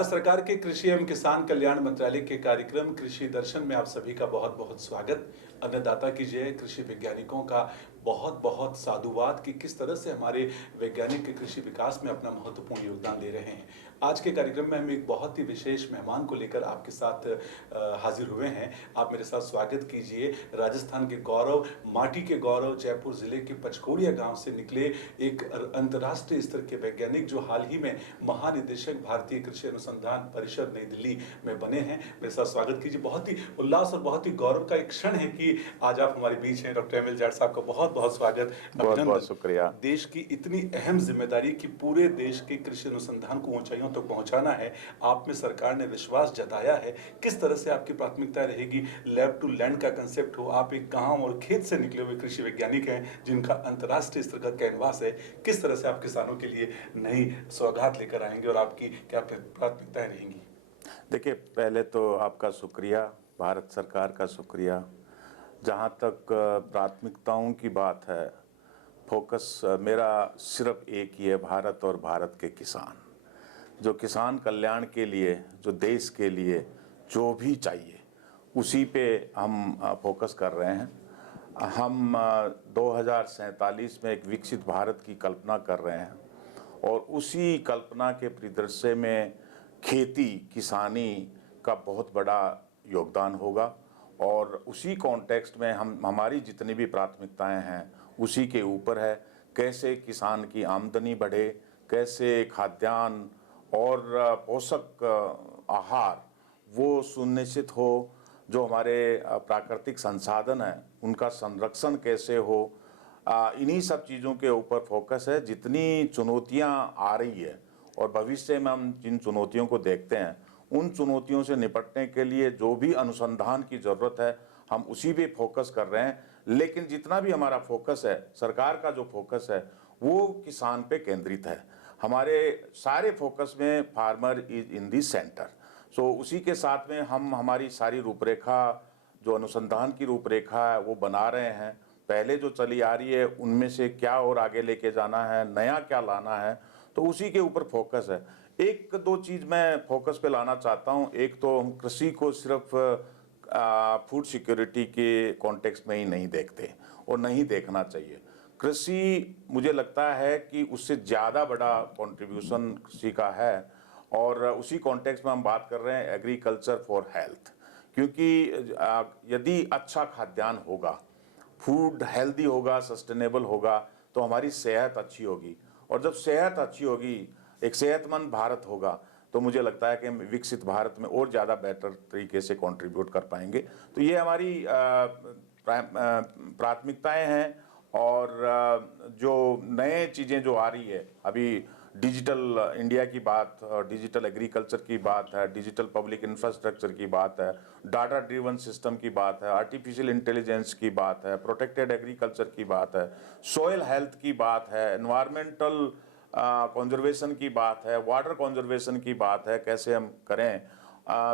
भारत सरकार के कृषि एवं किसान कल्याण मंत्रालय के कार्यक्रम कृषि दर्शन में आप सभी का बहुत बहुत स्वागत। अन्नदाता की जय, कृषि वैज्ञानिकों का बहुत बहुत साधुवाद कि किस तरह से हमारे वैज्ञानिक के कृषि विकास में अपना महत्वपूर्ण योगदान दे रहे हैं। आज के कार्यक्रम में हम एक बहुत ही विशेष मेहमान को लेकर आपके साथ हाजिर हुए हैं। आप मेरे साथ स्वागत कीजिए राजस्थान के गौरव, माटी के गौरव, जयपुर जिले के पचकोड़िया गांव से निकले एक अंतर्राष्ट्रीय स्तर के वैज्ञानिक जो हाल ही में महानिदेशक भारतीय कृषि अनुसंधान परिषद नई दिल्ली में बने हैं। मेरे साथ स्वागत कीजिए। बहुत ही उल्लास और बहुत ही गौरव का एक क्षण है कि आज आप हमारे बीच हैं। डॉक्टर एम एल जाट साहब का बहुत बहुत स्वागत, बहुत बहुत शुक्रिया। देश की इतनी अहम जिम्मेदारी कि पूरे देश के कृषि अनुसंधान को ऊंचाइयों तक पहुंचाना है, आप में सरकार ने विश्वास जताया है। किस तरह से आपकी प्राथमिकता रहेगी? लैब टू लैंड का कंसेप्ट हो, आप एक गांव और खेत से निकले हुए कृषि वैज्ञानिक हैं जिनका अंतर्राष्ट्रीय स्तर का कैनवास है। किस तरह से आप किसानों के लिए नई सौगात लेकर आएंगे और आपकी क्या प्राथमिकताएं रहेंगी? देखिए, पहले तो आपका शुक्रिया, भारत सरकार का शुक्रिया। जहाँ तक प्राथमिकताओं की बात है, फोकस मेरा सिर्फ एक ही है, भारत और भारत के किसान। जो किसान कल्याण के लिए, जो देश के लिए जो भी चाहिए, उसी पे हम फोकस कर रहे हैं। हम 2047 में एक विकसित भारत की कल्पना कर रहे हैं और उसी कल्पना के परिदृश्य में खेती किसानी का बहुत बड़ा योगदान होगा और उसी कॉन्टेक्स्ट में हमारी जितनी भी प्राथमिकताएं हैं उसी के ऊपर है। कैसे किसान की आमदनी बढ़े, कैसे खाद्यान्न और पोषक आहार वो सुनिश्चित हो, जो हमारे प्राकृतिक संसाधन हैं उनका संरक्षण कैसे हो, इन्हीं सब चीज़ों के ऊपर फोकस है। जितनी चुनौतियां आ रही है और भविष्य में हम जिन चुनौतियों को देखते हैं, उन चुनौतियों से निपटने के लिए जो भी अनुसंधान की ज़रूरत है हम उसी पे फोकस कर रहे हैं। लेकिन जितना भी हमारा फोकस है, सरकार का जो फोकस है वो किसान पे केंद्रित है। हमारे सारे फोकस में farmer is in the centre. So उसी के साथ में हम हमारी सारी रूपरेखा, जो अनुसंधान की रूपरेखा है वो बना रहे हैं। पहले जो चली आ रही है उनमें से क्या और आगे लेके जाना है, नया क्या लाना है, तो उसी के ऊपर फोकस है। एक दो चीज़ मैं फोकस पे लाना चाहता हूँ। एक तो हम कृषि को सिर्फ फूड सिक्योरिटी के कॉन्टेक्स्ट में ही नहीं देखते और नहीं देखना चाहिए। कृषि, मुझे लगता है कि उससे ज़्यादा बड़ा कंट्रीब्यूशन कृषि का है और उसी कॉन्टेक्स्ट में हम बात कर रहे हैं एग्रीकल्चर फॉर हेल्थ। क्योंकि यदि अच्छा खाद्यान्न होगा, फूड हेल्दी होगा, सस्टेनेबल होगा, तो हमारी सेहत अच्छी होगी और जब सेहत अच्छी होगी, एक सेहतमंद भारत होगा, तो मुझे लगता है कि हम विकसित भारत में और ज़्यादा बेटर तरीके से कंट्रीब्यूट कर पाएंगे। तो ये हमारी प्राथमिकताएं हैं। और जो नए चीज़ें जो आ रही है अभी, डिजिटल इंडिया की बात, डिजिटल एग्रीकल्चर की बात है, डिजिटल पब्लिक इंफ्रास्ट्रक्चर की बात है, डाटा ड्रिवन सिस्टम की बात है, आर्टिफिशियल इंटेलिजेंस की बात है, प्रोटेक्टेड एग्रीकल्चर की बात है, सॉइल हेल्थ की बात है, एनवायरमेंटल कंजर्वेशन की बात है, वाटर कंजर्वेशन की बात है, कैसे हम करें।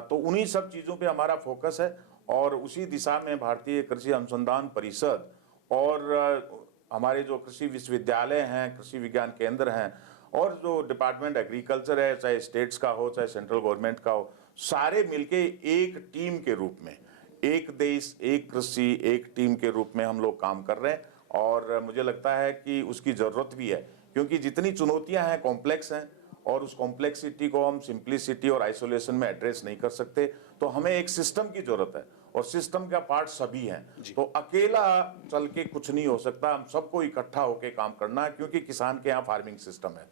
तो उन्हीं सब चीज़ों पे हमारा फोकस है और उसी दिशा में भारतीय कृषि अनुसंधान परिषद और हमारे जो कृषि विश्वविद्यालय हैं, कृषि विज्ञान केंद्र हैं और जो डिपार्टमेंट एग्रीकल्चर है, चाहे स्टेट्स का हो चाहे सेंट्रल गवर्नमेंट का हो, सारे मिलके एक टीम के रूप में, एक देश एक कृषि एक टीम के रूप में हम लोग काम कर रहे हैं। और मुझे लगता है कि उसकी ज़रूरत भी है, क्योंकि जितनी चुनौतियां हैं कॉम्प्लेक्स हैं और उस कॉम्प्लेक्सिटी को हम सिंप्लिसिटी और आइसोलेशन में एड्रेस नहीं कर सकते। तो हमें एक सिस्टम की जरूरत है और सिस्टम का पार्ट सभी हैं। तो अकेला चल के कुछ नहीं हो सकता, हम सबको इकट्ठा होकर काम करना है। क्योंकि किसान के यहाँ फार्मिंग सिस्टम है,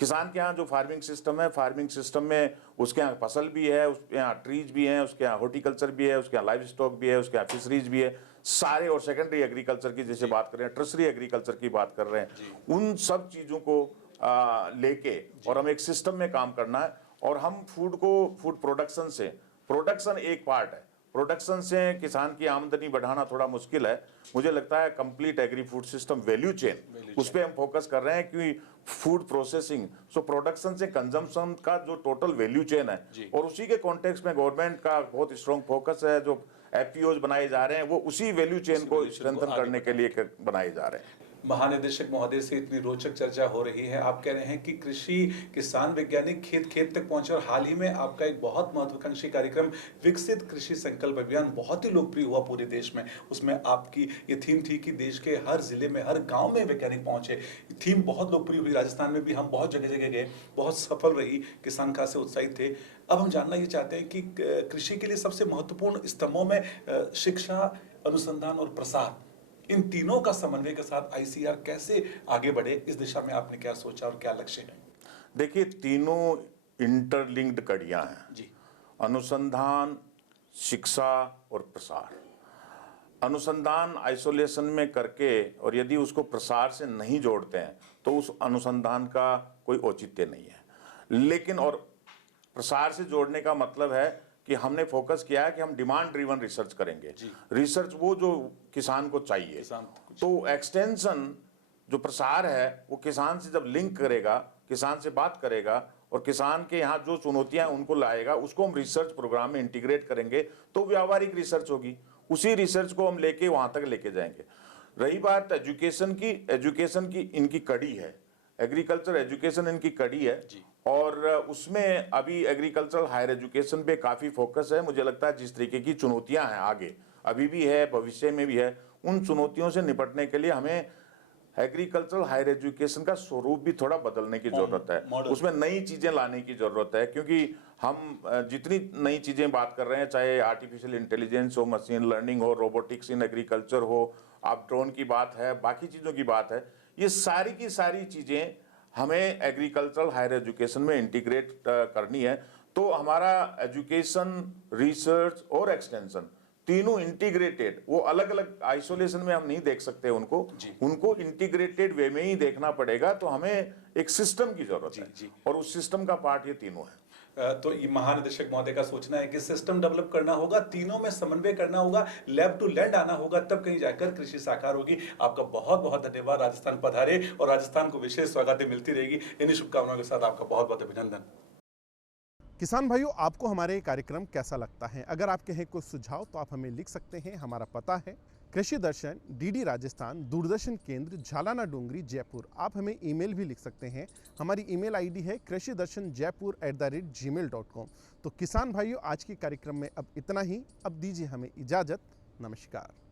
किसान के यहाँ जो फार्मिंग सिस्टम है, फार्मिंग सिस्टम में उसके यहाँ फसल भी है, उसके यहाँ ट्रीज भी हैं, उसके यहाँ हॉर्टिकल्चर भी है, उसके यहाँ लाइव स्टॉक भी है, उसके यहाँ फिशरीज भी है, सारे। और सेकेंडरी एग्रीकल्चर की जैसे बात कर रहे हैं, टर्सरी एग्रीकल्चर की बात कर रहे हैं, उन सब चीज़ों को लेके और हम एक सिस्टम में काम करना है। और हम फूड प्रोडक्शन से, प्रोडक्शन एक पार्ट है, प्रोडक्शन से किसान की आमदनी बढ़ाना थोड़ा मुश्किल है। मुझे लगता है complete agri food system value chain, उस पर हम फोकस कर रहे हैं। क्योंकि फूड प्रोसेसिंग, सो प्रोडक्शन से कंजम्पशन का जो टोटल वैल्यू चेन है, और उसी के कॉन्टेक्स्ट में गवर्नमेंट का बहुत स्ट्रॉन्ग फोकस है। जो एफपीओज बनाए जा रहे हैं वो उसी वैल्यू चेन को स्ट्रेंथन करने के लिए बनाए जा रहे हैं। महानिदेशक महोदय से इतनी रोचक चर्चा हो रही है। आप कह रहे हैं कि कृषि किसान वैज्ञानिक खेत खेत तक पहुंचे और हाल ही में आपका एक बहुत महत्वाकांक्षी कार्यक्रम विकसित कृषि संकल्प अभियान बहुत ही लोकप्रिय हुआ पूरे देश में। उसमें आपकी ये थीम थी कि देश के हर जिले में, हर गांव में वैज्ञानिक पहुंचे। थीम बहुत लोकप्रिय हुई, राजस्थान में भी हम बहुत जगह जगह गए, बहुत सफल रही, किसान खासे उत्साहित थे। अब हम जानना ये चाहते हैं कि कृषि के लिए सबसे महत्वपूर्ण स्तंभों में शिक्षा, अनुसंधान और प्रसार, इन तीनों का समन्वय के साथ आईसीआर कैसे आगे बढ़े, इस दिशा में आपने क्या सोचा और क्या लक्ष्य है? देखिए, तीनों इंटरलिंक्ड कड़ियां हैं जी। अनुसंधान, शिक्षा और प्रसार। अनुसंधान आइसोलेशन में करके और यदि उसको प्रसार से नहीं जोड़ते हैं तो उस अनुसंधान का कोई औचित्य नहीं है। लेकिन और प्रसार से जोड़ने का मतलब है कि हमने फोकस किया है कि हम डिमांड ड्रिवन रिसर्च करेंगे। रिसर्च वो जो किसान को चाहिए। तो एक्सटेंशन जो प्रसार है वो किसान से जब लिंक करेगा, किसान से बात करेगा और किसान के यहाँ जो चुनौतियां उनको लाएगा, उसको हम रिसर्च प्रोग्राम में इंटीग्रेट करेंगे तो व्यावहारिक रिसर्च होगी। उसी रिसर्च को हम लेके वहां तक लेके जाएंगे। रही बात एजुकेशन की, एजुकेशन की इनकी कड़ी है, एग्रीकल्चर एजुकेशन इनकी कड़ी है और उसमें अभी एग्रीकल्चरल हायर एजुकेशन पे काफ़ी फोकस है। मुझे लगता है जिस तरीके की चुनौतियां हैं आगे, अभी भी है, भविष्य में भी है, उन चुनौतियों से निपटने के लिए हमें एग्रीकल्चरल हायर एजुकेशन का स्वरूप भी थोड़ा बदलने की जरूरत है। उसमें नई चीज़ें लाने की जरूरत है, क्योंकि हम जितनी नई चीज़ें बात कर रहे हैं, चाहे आर्टिफिशियल इंटेलिजेंस हो, मशीन लर्निंग हो, रोबोटिक्स इन एग्रीकल्चर हो, आप ड्रोन की बात है, बाकी चीज़ों की बात है, ये सारी की सारी चीज़ें हमें एग्रीकल्चरल हायर एजुकेशन में इंटीग्रेट करनी है। तो हमारा एजुकेशन, रिसर्च और एक्सटेंशन तीनों इंटीग्रेटेड, वो अलग अलग आइसोलेशन में हम नहीं देख सकते उनको इंटीग्रेटेड वे में ही देखना पड़ेगा। तो हमें एक सिस्टम की जरूरत है और उस सिस्टम का पार्ट ये तीनों है। तो ये महानिदेशक महोदय का सोचना है कि सिस्टम डेवलप करना होगा, तीनों में समन्वय करना होगा, लैब टू लैंड आना होगा, तब कहीं जाकर कृषि साकार होगी। आपका बहुत बहुत धन्यवाद, राजस्थान पधारे और राजस्थान को विशेष सौगातें मिलती रहेगी। इन्हीं शुभकामनाओं के साथ आपका बहुत बहुत अभिनंदन। किसान भाइयों, आपको हमारे कार्यक्रम कैसा लगता है? अगर आपके हैं कुछ सुझाव तो आप हमें लिख सकते हैं। हमारा पता है कृषि दर्शन, डीडी राजस्थान, दूरदर्शन केंद्र, झालाना डोंगरी, जयपुर। आप हमें ईमेल भी लिख सकते हैं। हमारी ईमेल आईडी है krishidarshanjaipur@gmail.com। तो किसान भाइयों, आज के कार्यक्रम में अब इतना ही। अब दीजिए हमें इजाज़त। नमस्कार।